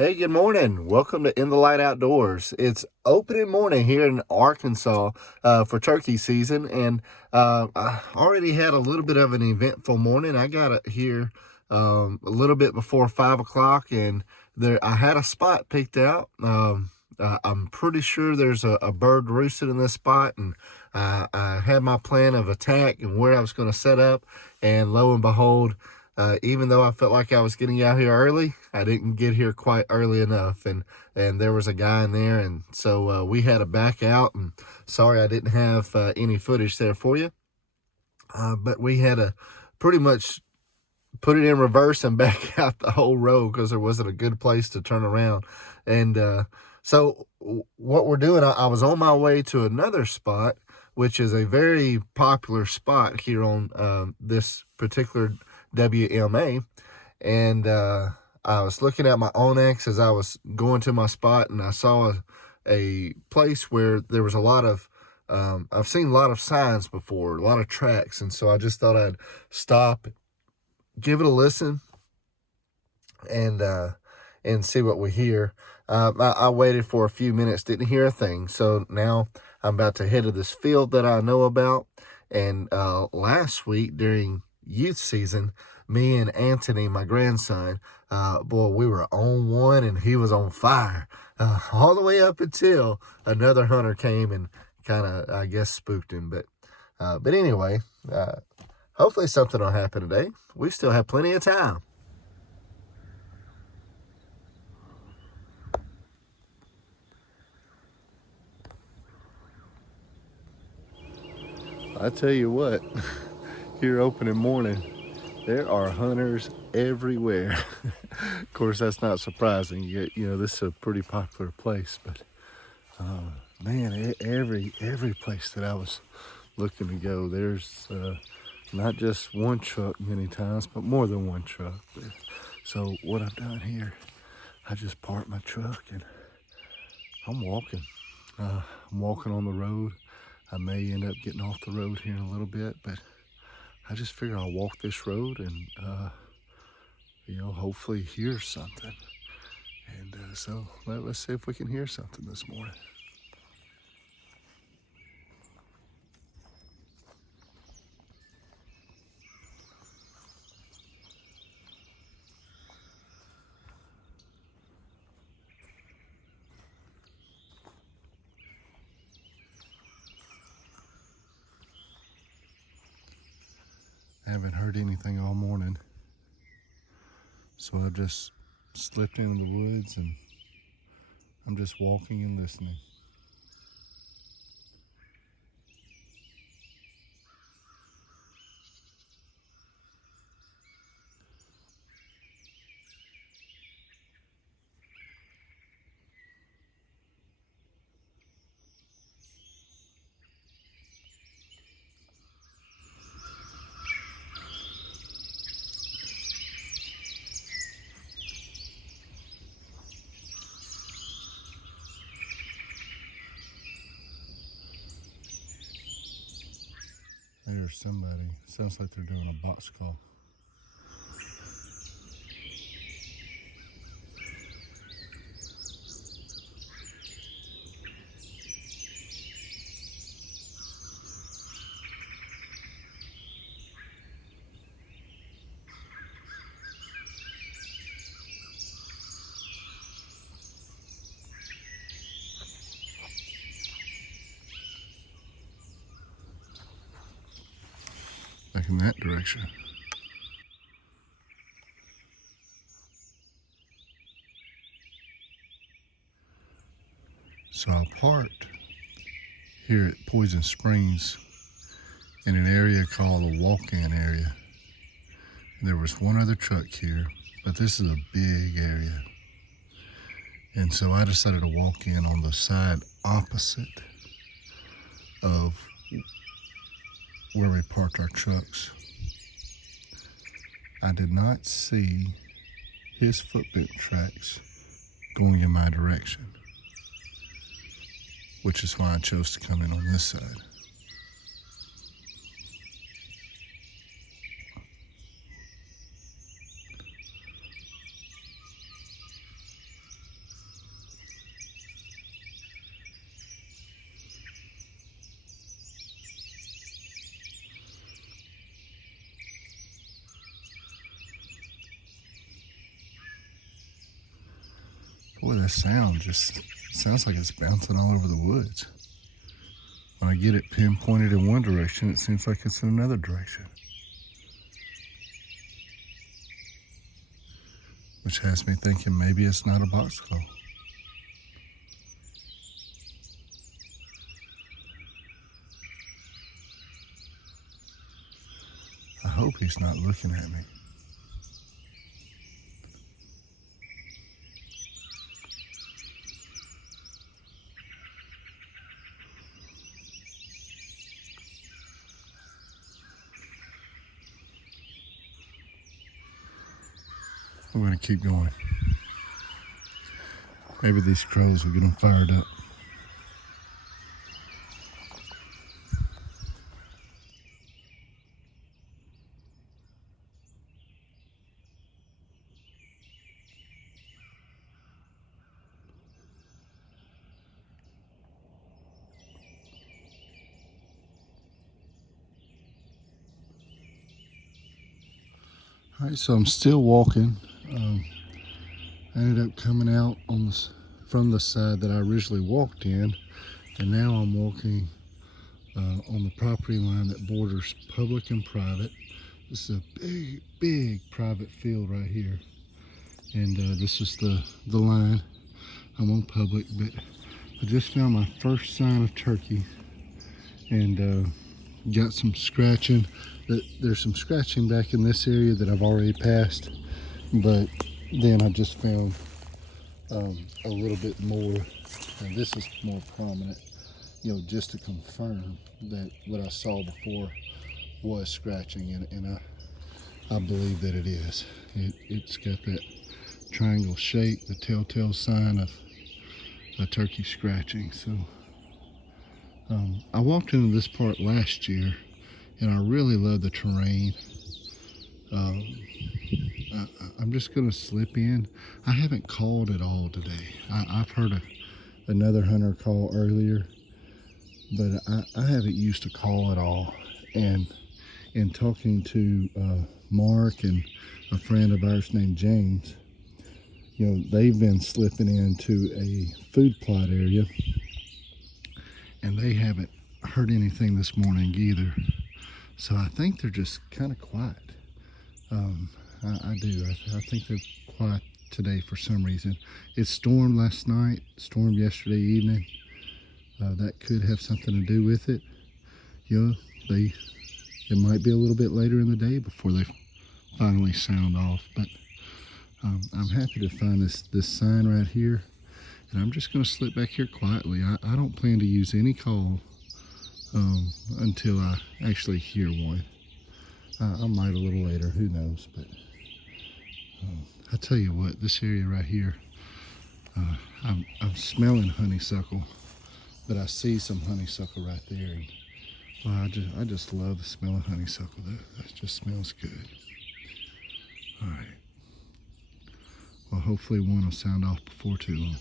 Hey, good morning. Welcome to In the Light Outdoors. It's opening morning here in Arkansas for turkey season, and I already had a little bit of an eventful morning. I got it here a little bit before 5 o'clock, and there I had a spot picked out. I'm pretty sure there's a bird roosted in this spot, and I had my plan of attack and where I was going to set up, and lo and behold, even though I felt like I was getting out here early, I didn't get here quite early enough, and there was a guy in there, and so we had to back out. And sorry I didn't have any footage there for you, but we had to pretty much put it in reverse and back out the whole road because there wasn't a good place to turn around. And what we're doing, I was on my way to another spot, which is a very popular spot here on this particular WMA. And I was looking at my onX as I was going to my spot, and I saw a place where there was a lot of I've seen a lot of signs before, a lot of tracks, and so I just thought I'd stop, give it a listen, and see what we hear. I waited for a few minutes, didn't hear a thing. So now I'm about to head to this field that I know about. And last week during youth season, me and Anthony, my grandson, boy, we were on one and he was on fire all the way up until another hunter came and kind of, I guess, spooked him. But anyway, hopefully something will happen today. We still have plenty of time. I tell you what, here opening morning, there are hunters everywhere. Of course, that's not surprising. This is a pretty popular place, but man, every place that I was looking to go, there's not just one truck many times, but more than one truck. So what I've done here, I just parked my truck and I'm walking. I'm walking on the road. I may end up getting off the road here in a little bit, but I just figure I'll walk this road and, hopefully hear something. And so let's see if we can hear something this morning. I haven't heard anything all morning, so I've just slipped into the woods and I'm just walking and listening. There's somebody. Sounds like they're doing a box call. Back in that direction. So I parked here at Poison Springs in an area called the walk-in area. There was one other truck here, but this is a big area. And so I decided to walk in on the side opposite of where we parked our trucks. I did not see his footprint tracks going in my direction, which is why I chose to come in on this side. that sound just sounds like it's bouncing all over the woods. When I get it pinpointed in one direction, it seems like it's in another direction. Which has me thinking maybe it's not a box call. I hope he's not looking at me. I'm gonna keep going. Maybe these crows will get them fired up. All right, so I'm still walking. I ended up coming out on from the side that I originally walked in, and now I'm walking on the property line that borders public and private. This is a big private field right here, and this is the line. I'm on public, but I just found my first sign of turkey, and got some scratching. There's some scratching back in this area that I've already passed, but then I just found a little bit more, and this is more prominent, you know, just to confirm that what I saw before was scratching, and I believe that it is. It's got that triangle shape, the telltale sign of a turkey scratching. So I walked into this part last year, and I really love the terrain. I'm just gonna slip in. I haven't called at all today. I've heard another hunter call earlier, but I haven't used to call at all. And in talking to Mark and a friend of ours named James, you know, they've been slipping into a food plot area, and they haven't heard anything this morning either. So I think they're just kind of quiet. I do. I think they're quiet today for some reason. It stormed last night, stormed yesterday evening. That could have something to do with it. You know, it might be a little bit later in the day before they finally sound off. But I'm happy to find this sign right here, and I'm just going to slip back here quietly. I don't plan to use any call until I actually hear one. I might a little later, who knows, but I tell you what, this area right here, I'm smelling honeysuckle, but I see some honeysuckle right there, and well, I just love the smell of honeysuckle. That just smells good. All right. Well, hopefully one will sound off before too long.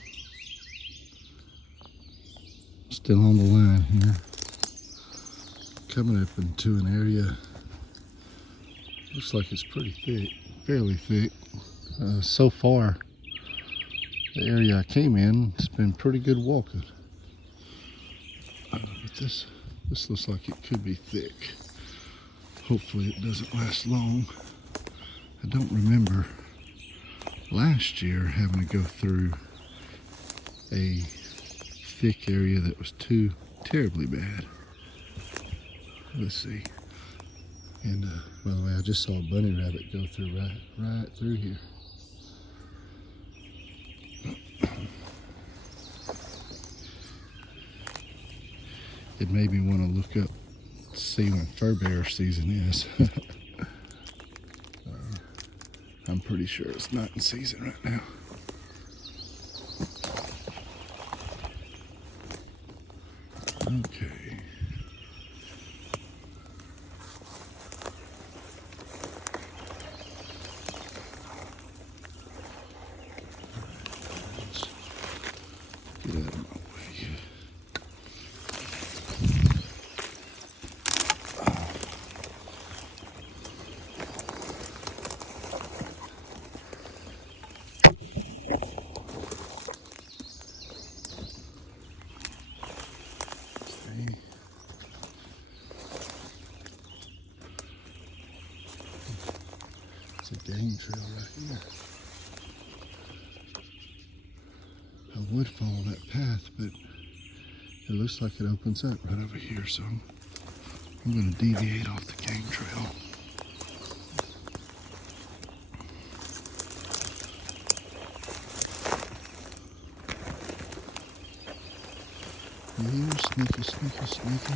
Still on the line here. Coming up into an area, looks like it's pretty thick, fairly thick. So far, the area I came in, it's been pretty good walking. But this looks like it could be thick. Hopefully it doesn't last long. I don't remember last year having to go through a thick area that was too terribly bad. Let's see. And by the way, I just saw a bunny rabbit go through right through here. It made me want to look up to see when fur bear season is. I'm pretty sure it's not in season right now. Okay. Get out of my way. game trail right here. I would follow that path, but it looks like it opens up right over here, so I'm going to deviate off the game trail. Here, sneaky, sneaky, sneaky.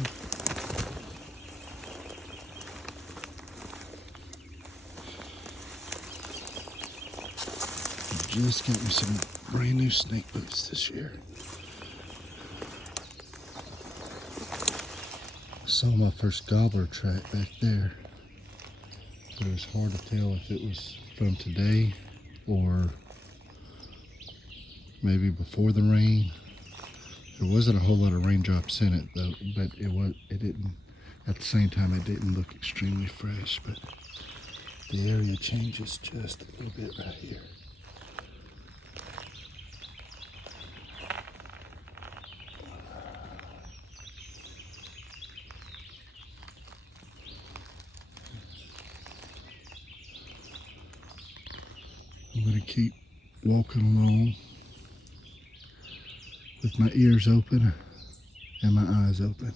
Just got me some brand new snake boots this year. Saw my first gobbler track back there, but it was hard to tell if it was from today or maybe before the rain. There wasn't a whole lot of raindrops in it though, but it didn't, at the same time it didn't look extremely fresh, but the area changes just a little bit right here. I'm going to keep walking along with my ears open and my eyes open.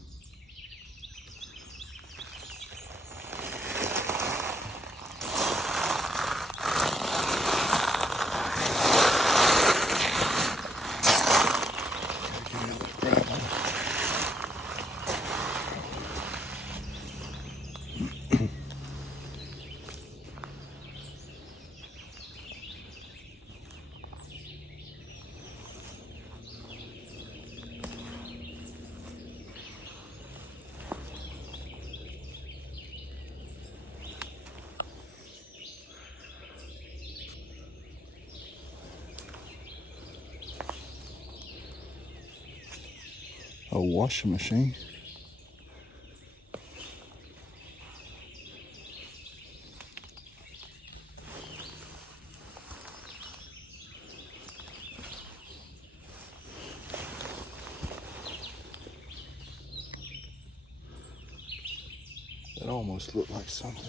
A washing machine. That almost looked like something.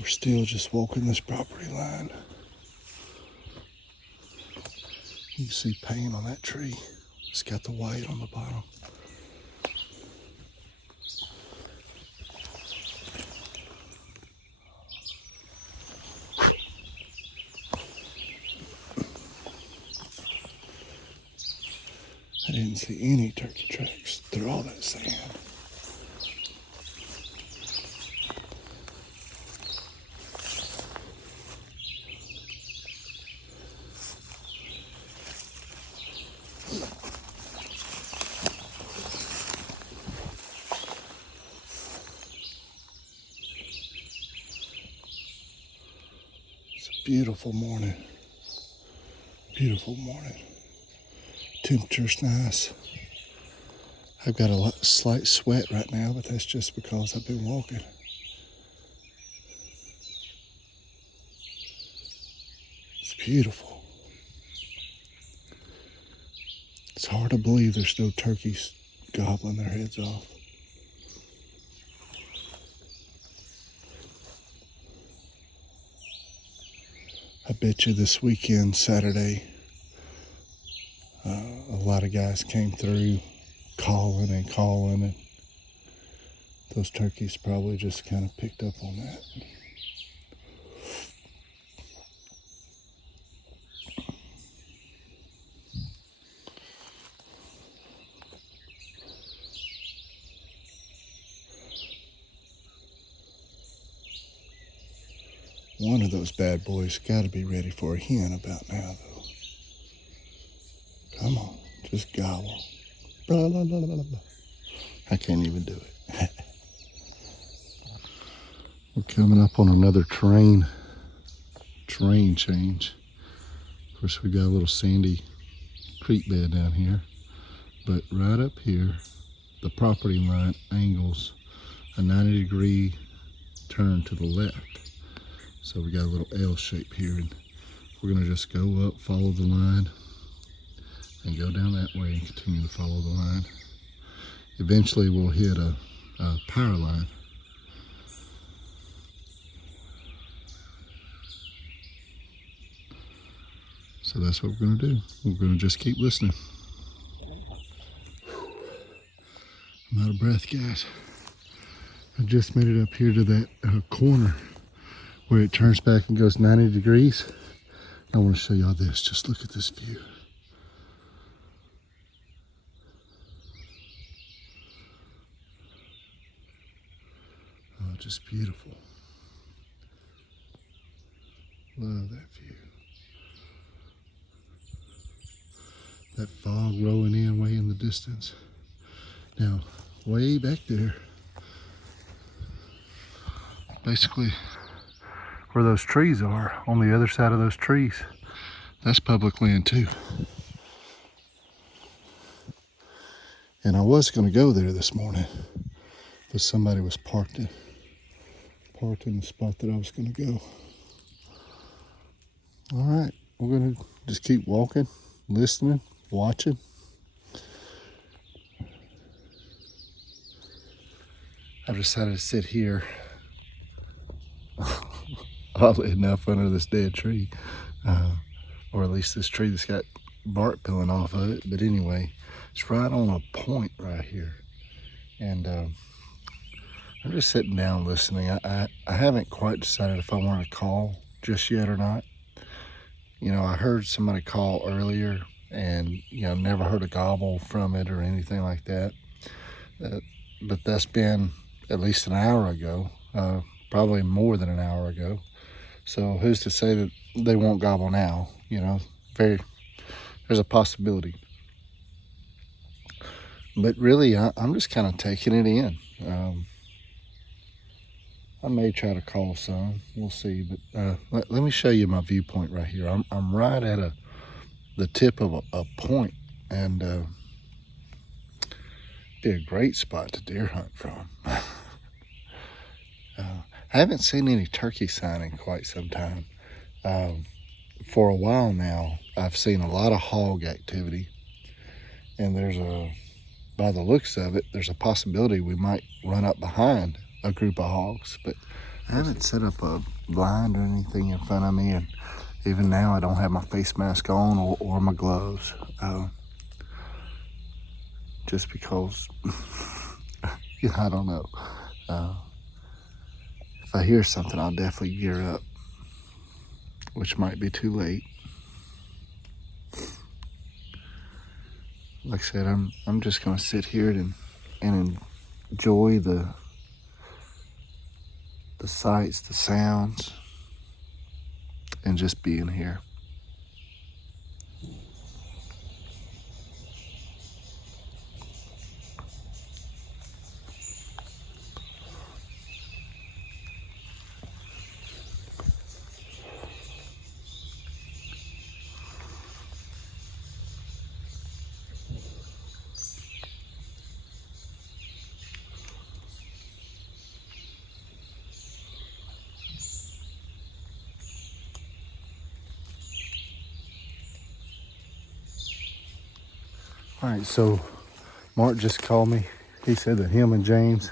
We're still just walking this property line. You can see paint on that tree. It's got the white on the bottom. I didn't see any turkey tracks through all that sand. It's a beautiful morning. Beautiful morning. Temperature's nice. I've got a slight sweat right now, but that's just because I've been walking. It's beautiful. It's hard to believe there's no turkeys gobbling their heads off. I bet you this weekend, Saturday, a lot of guys came through calling, and those turkeys probably just kind of picked up on that. One of those bad boys got to be ready for a hen about now, though. Come on, just gobble. Blah, blah, blah, blah, blah. I can't even do it. We're coming up on another terrain change. Of course, we got a little sandy creek bed down here, but right up here, the property line angles a 90-degree turn to the left. So we got a little L shape here, and we're gonna just go up, follow the line, and go down that way and continue to follow the line. Eventually we'll hit a power line. So that's what we're gonna do. We're gonna just keep listening. I'm out of breath, guys. I just made it up here to that corner where it turns back and goes 90 degrees. I want to show y'all this. Just look at this view. Oh, just beautiful. Love that view. That fog rolling in way in the distance. Now, way back there, basically where those trees are, on the other side of those trees, that's public land too. And I was going to go there this morning, but somebody was parked in the spot that I was going to go. All right, we're going to just keep walking, listening, watching. I've decided to sit here, oddly enough, under this dead tree, or at least this tree that's got bark peeling off of it. But anyway, it's right on a point right here, and I'm just sitting down listening. I haven't quite decided if I want to call just yet or not. You know, I heard somebody call earlier, and never heard a gobble from it or anything like that. But that's been at least an hour ago, probably more than an hour ago. So who's to say that they won't gobble now? There's a possibility. But really, I'm just kind of taking it in. I may try to call some. We'll see. But let me show you my viewpoint right here. I'm right at the tip of a point, and be a great spot to deer hunt from. I haven't seen any turkey sign in quite some time. For a while now, I've seen a lot of hog activity, and by the looks of it, there's a possibility we might run up behind a group of hogs. But I haven't set up a blind or anything in front of me, and even now I don't have my face mask on or my gloves, just because I don't know. If I hear something, I'll definitely gear up, which might be too late. Like I said, I'm just gonna sit here and enjoy the sights, the sounds, and just being here. All right, so Mark just called me. He said that him and James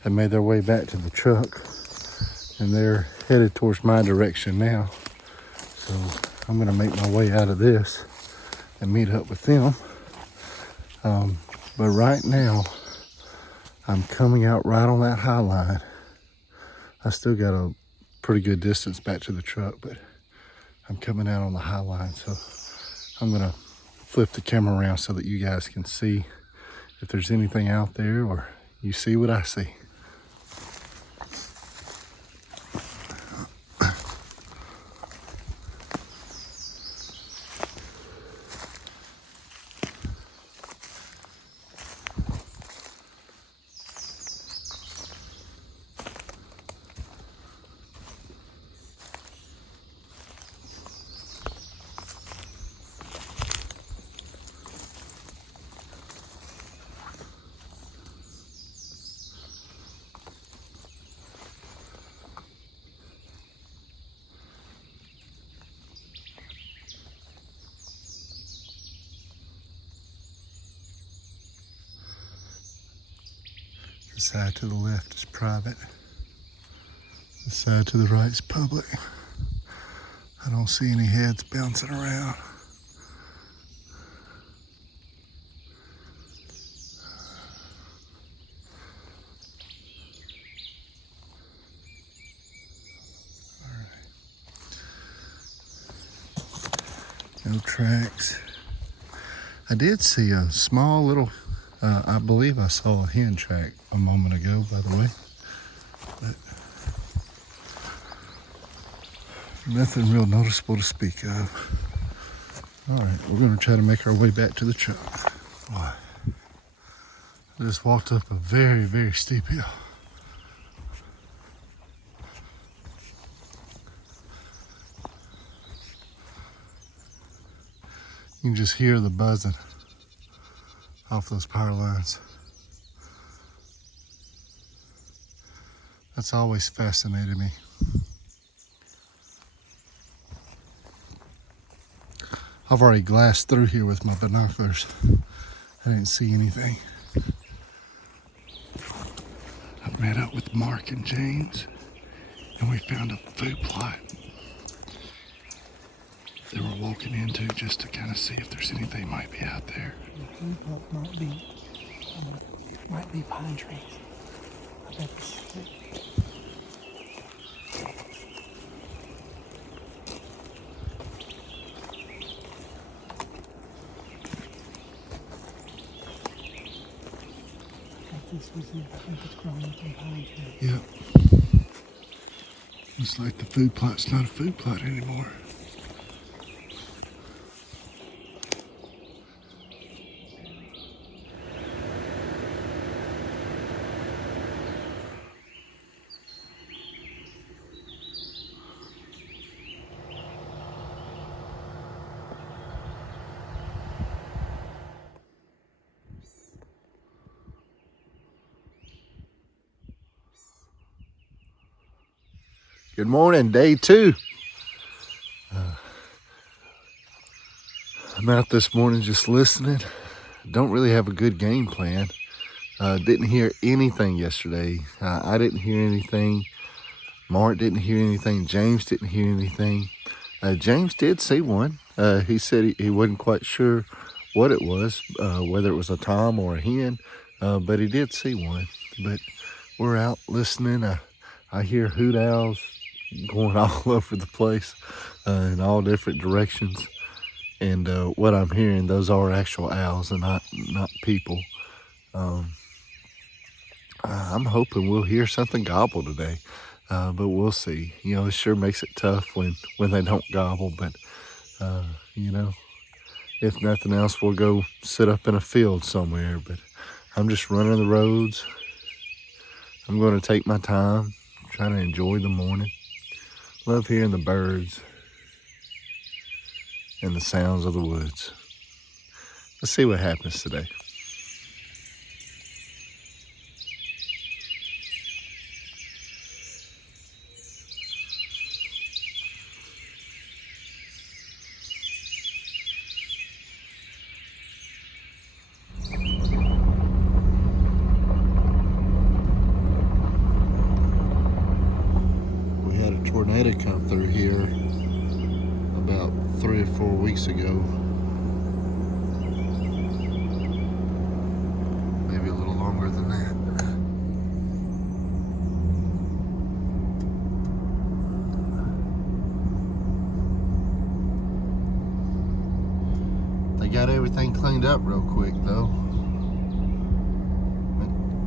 had made their way back to the truck, and they're headed towards my direction now. So I'm gonna make my way out of this and meet up with them. But right now, I'm coming out right on that high line. I still got a pretty good distance back to the truck, but I'm coming out on the high line. So I'm gonna flip the camera around so that you guys can see if there's anything out there, or you see what I see. side to the left is private. The side to the right is public. I don't see any heads bouncing around. No tracks. I did see a small little, I believe I saw a hen track a moment ago, by the way. But nothing real noticeable to speak of. All right, we're gonna try to make our way back to the truck. Boy, I just walked up a very, very steep hill. You can just hear the buzzing off those power lines. That's always fascinated me. I've already glassed through here with my binoculars. I didn't see anything. I've met up with Mark and James, and we found a food plot that we're walking into just to kind of see if there's anything might be out there. The food plot might be pine trees. I bet this is it. This was it. I think it's growing up in pine trees. Yep. Looks like the food plot's not a food plot anymore. Good morning, day 2. I'm out this morning just listening. Don't really have a good game plan. Didn't hear anything yesterday. I didn't hear anything. Mark didn't hear anything. James didn't hear anything. James did see one. He said he wasn't quite sure what it was, whether it was a tom or a hen, but he did see one. But we're out listening. I hear hoot owls going all over the place in all different directions, and what I'm hearing, those are actual owls and not people. I'm hoping we'll hear something gobble today, but we'll see. You know, it sure makes it tough when they don't gobble, but you know, if nothing else, we'll go sit up in a field somewhere. But I'm just running the roads. I'm going to take my time, trying to enjoy the morning. Love hearing the birds and the sounds of the woods. Let's see what happens today. Tornado come through here about 3 or 4 weeks ago, maybe a little longer than that. They got everything cleaned up real quick though.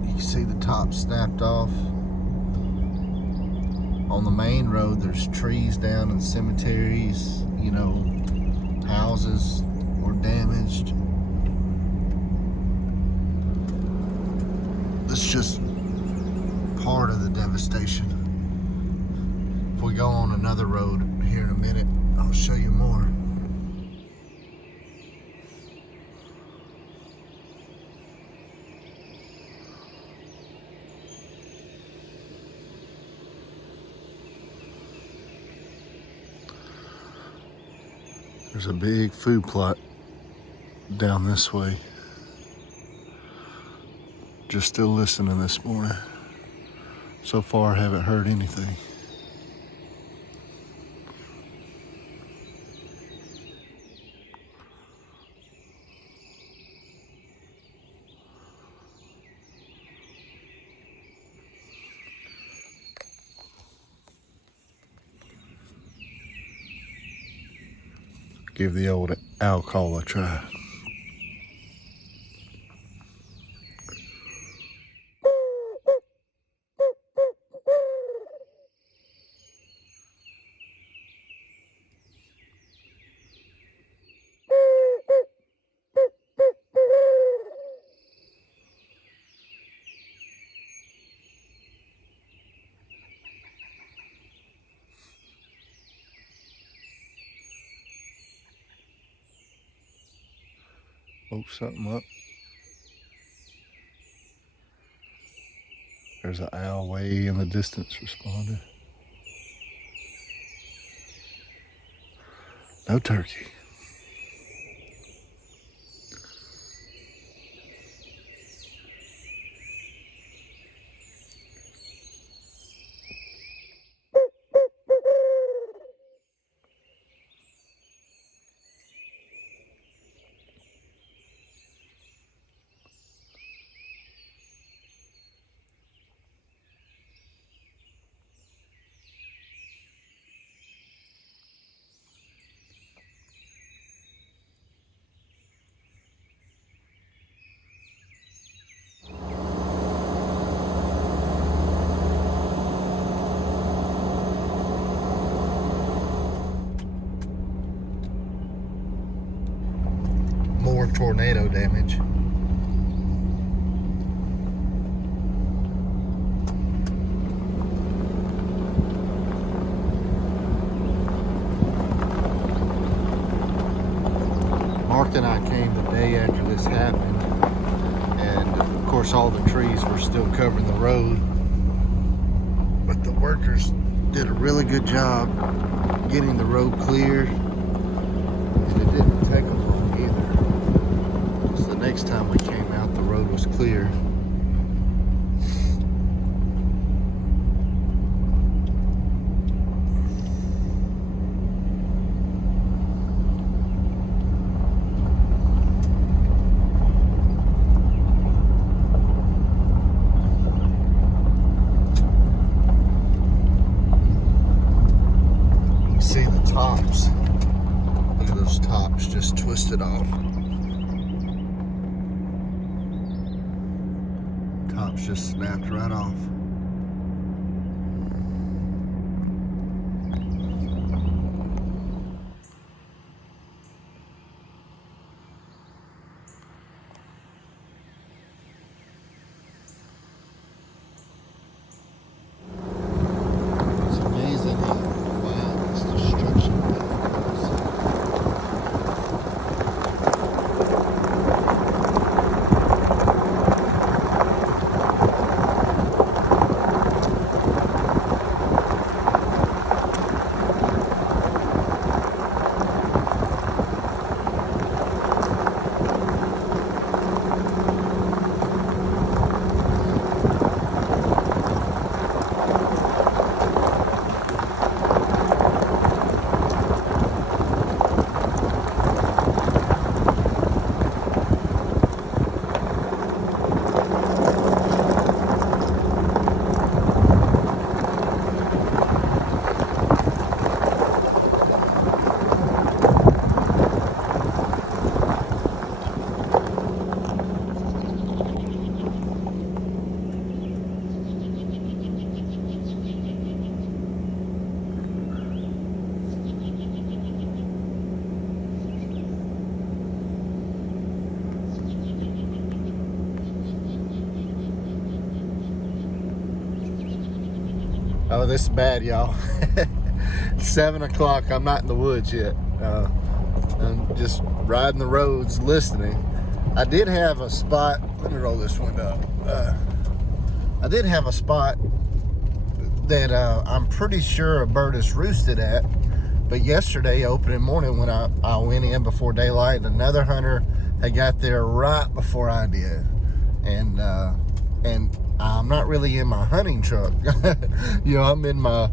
You can see the top snapped off. On the main road, there's trees down and cemeteries, you know, houses were damaged. That's just part of the devastation. If we go on another road here in a minute, I'll show you more. There's a big food plot down this way. Just still listening this morning. So far, haven't heard anything. Give the old owl call a try. Oh, something up. There's an owl way in the distance responding. No turkey. More tornado damage. Mark and I came the day after this happened, and of course all the trees were still covering the road, but the workers did a really good job getting the road clear, and it didn't take them long either. So the next time we came out, the road was clear. See the tops. Look at those tops just twisted off. Tops just snapped right off. It's amazing how wild this destruction is. Oh, this is bad, y'all. 7 o'clock, I'm not in the woods yet. I'm just riding the roads, listening. I did have a spot, let me roll this window up. I did have a spot that I'm pretty sure a bird is roosted at, but yesterday, opening morning, when I went in before daylight, another hunter had got there right before I did. And and I'm not really in my hunting truck. You know, I'm in my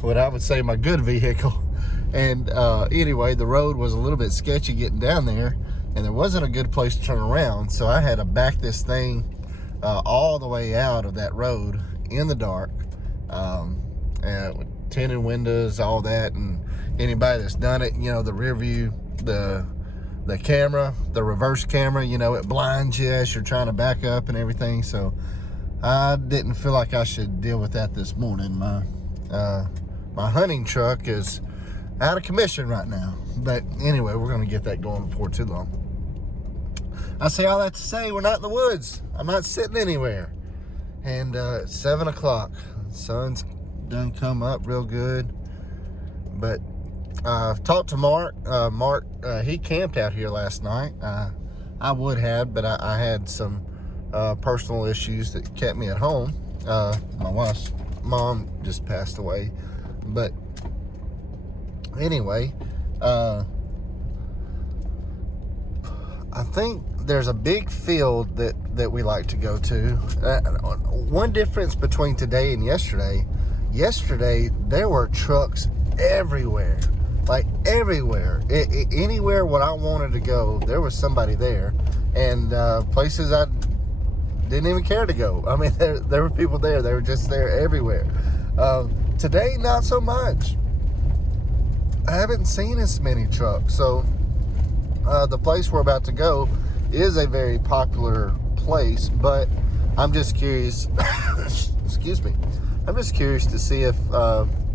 what I would say my good vehicle. And anyway, the road was a little bit sketchy getting down there, and there wasn't a good place to turn around, so I had to back this thing all the way out of that road in the dark, and with tinted windows, all that. And anybody that's done it, you know, the rear view, the camera, the reverse camera, you know, it blinds you as you're trying to back up and everything. So I didn't feel like I should deal with that this morning. My hunting truck is out of commission right now, but anyway, we're going to get that going before too long. I say all that to say we're not in the woods. I'm not sitting anywhere. And it's 7 o'clock. The sun's done come up real good. But I've talked to Mark. Mark, he camped out here last night. I would have, but I had some personal issues that kept me at home. My wife's mom just passed away. But anyway, I think there's a big field that we like to go to. One difference between today and yesterday there were trucks everywhere, like everywhere. Anywhere what I wanted to go, there was somebody there, and places I didn't even care to go. I mean, there were people there. They were just there everywhere. Today, not so much. I haven't seen as many trucks. So the place we're about to go is a very popular place, but I'm just curious. Excuse me. I'm just curious to see if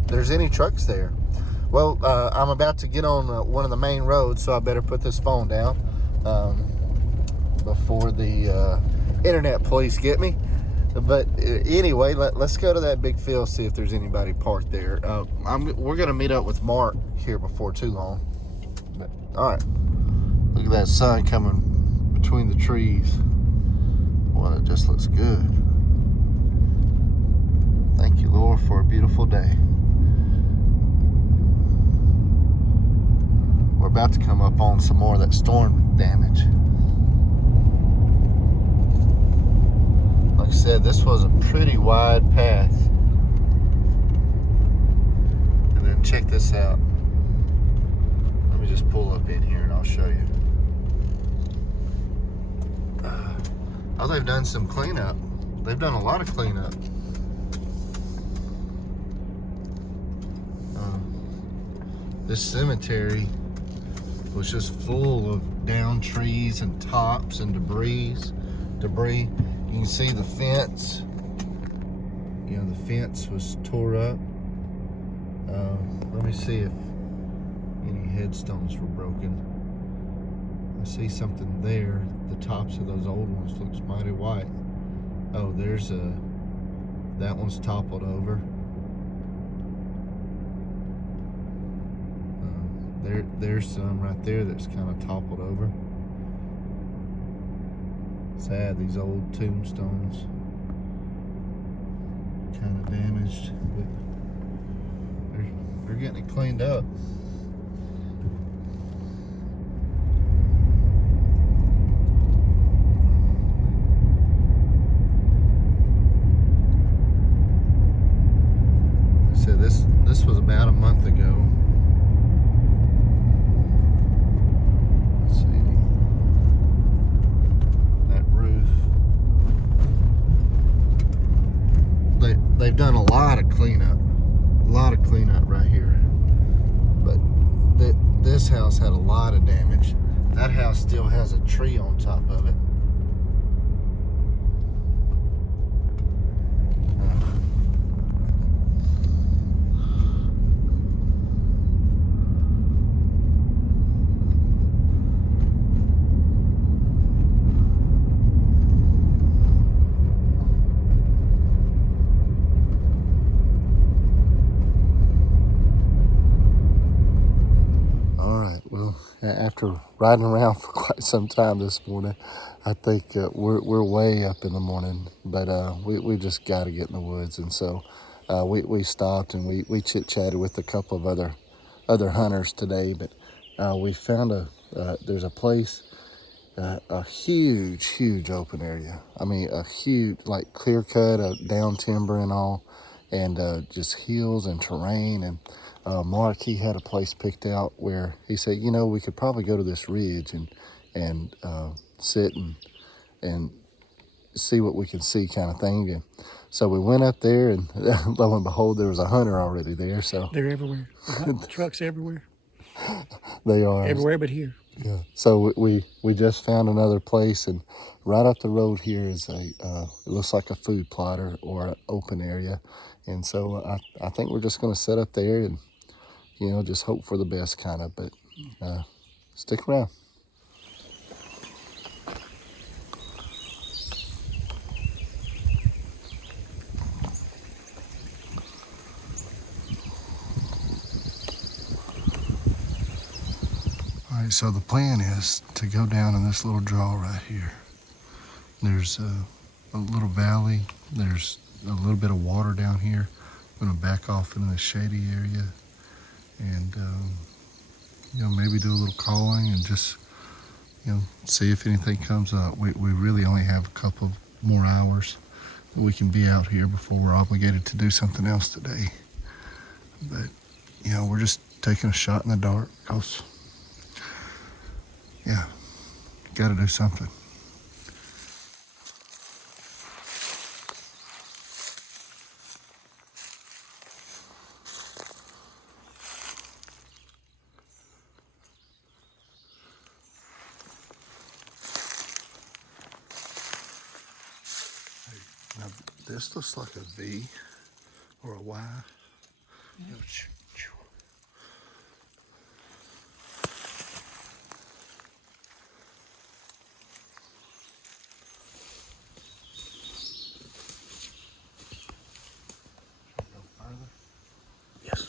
there's any trucks there. Well, I'm about to get on one of the main roads, so I better put this phone down before the internet police get me. But anyway, let's go to that big field, see if there's anybody parked there. We're going to meet up with Mark here before too long. But, all right. Look at that sun coming between the trees. Well, it just looks good. Thank you, Lord, for a beautiful day. We're about to come up on some more of that storm damage. Like I said, this was a pretty wide path. And then check this out. Let me just pull up in here and I'll show you. Oh, they've done some cleanup. They've done a lot of cleanup. This cemetery was just full of down trees and tops and debris. You can see the fence. You know, the fence was tore up. Let me see if any headstones were broken. I see something there. The tops of those old ones looks mighty white. Oh, there's that one's toppled over. There's some right there that's kind of toppled over. Sad, these old tombstones kind of damaged, but they're getting it cleaned up. So this was about a month ago. They've done a lot of cleanup right here, but this house had a lot of damage. That house still has a tree on top of it. After riding around for quite some time this morning, I think we're way up in the morning, but we just got to get in the woods. And so we stopped and we chit-chatted with a couple of other hunters today, but we found there's a place a huge open area. I mean, a huge, like clear cut, down timber and all, and just hills and terrain. And Mark, he had a place picked out where he said, you know, we could probably go to this ridge and sit and see what we can see, kind of thing. And so we went up there, and lo and behold, there was a hunter already there. So They're everywhere. Trucks everywhere. they are Everywhere but here. Yeah. So we just found another place, and right up the road here is it looks like a food plot or an open area, and so I think we're just going to sit up there and just hope for the best, kind of. But stick around. All right, so the plan is to go down in this little draw right here. There's a little valley. There's a little bit of water down here. I'm gonna back off into the shady area and maybe do a little calling and just see if anything comes up. We really only have a couple more hours that we can be out here before we're obligated to do something else today. But we're just taking a shot in the dark because got to do something. Now, this looks like a V or a Y. Yeah. Yes.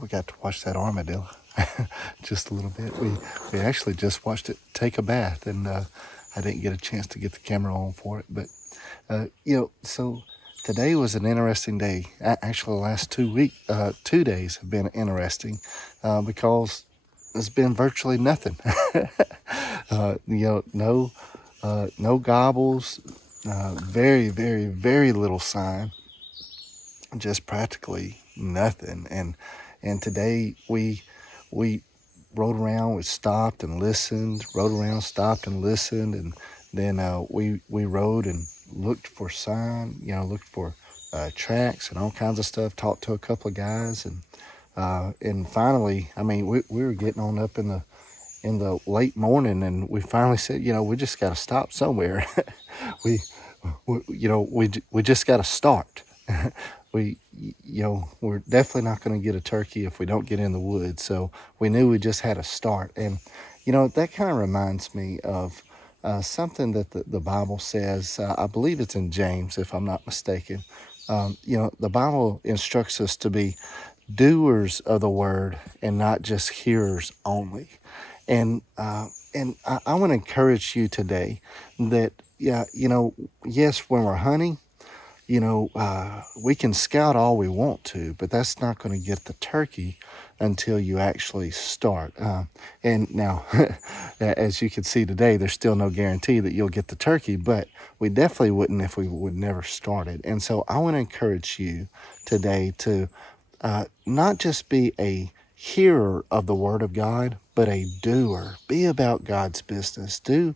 we got to watch that armadillo just a little bit. We actually just watched it take a bath, and I didn't get a chance to get the camera on for it. But so today was an interesting day. Actually, the last 2 days have been interesting because there's been virtually nothing. No gobbles, very, very, very little sign, just practically nothing. And today we rode around, we stopped and listened, rode around, stopped and listened, and then we rode and looked for sign, looked for tracks and all kinds of stuff, talked to a couple of guys, and finally, I mean, we were getting on up in the late morning, and we finally said, we just got to stop somewhere. we just got to start. We're definitely not going to get a turkey if we don't get in the woods. So we knew we just had to start. And, that kind of reminds me of something that the Bible says. I believe it's in James, if I'm not mistaken. The Bible instructs us to be doers of the word and not just hearers only. And I want to encourage you today that, yes, when we're hunting, we can scout all we want to, but that's not going to get the turkey until you actually start. And now, as you can see today, there's still no guarantee that you'll get the turkey, but we definitely wouldn't if we would never started. And so I want to encourage you today to not just be a hearer of the word of God, but a doer. Be about God's business. Do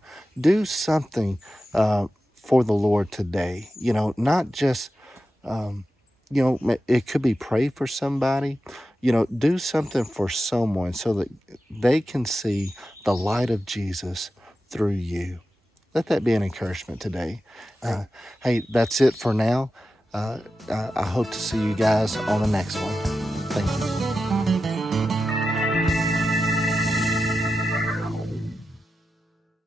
something for the Lord today. Not just, it could be pray for somebody. Do something for someone so that they can see the light of Jesus through you. Let that be an encouragement today. Hey, that's it for now. I hope to see you guys on the next one. Thank you.